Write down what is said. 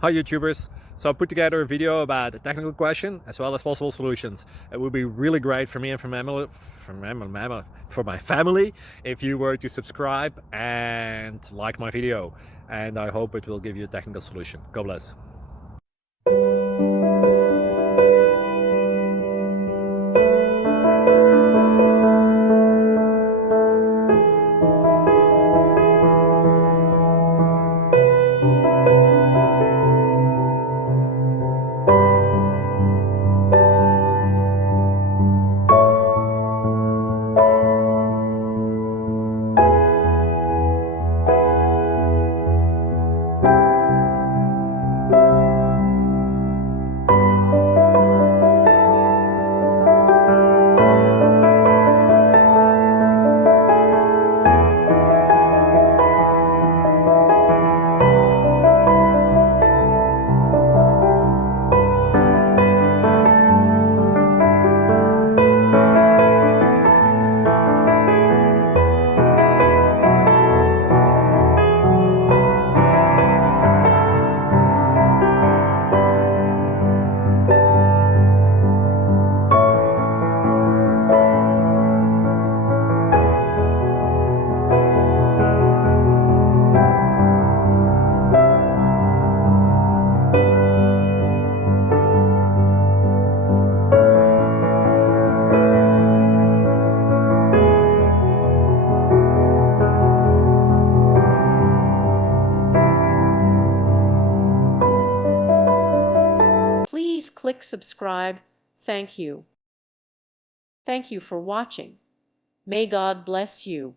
Hi YouTubers! So I put together a video about a technical question as well as possible solutions. It would be really great for me and for my family if you were to subscribe and like my video, and I hope it will give you a technical solution. God bless. Please click subscribe. Thank you. Thank you for watching. May God bless you.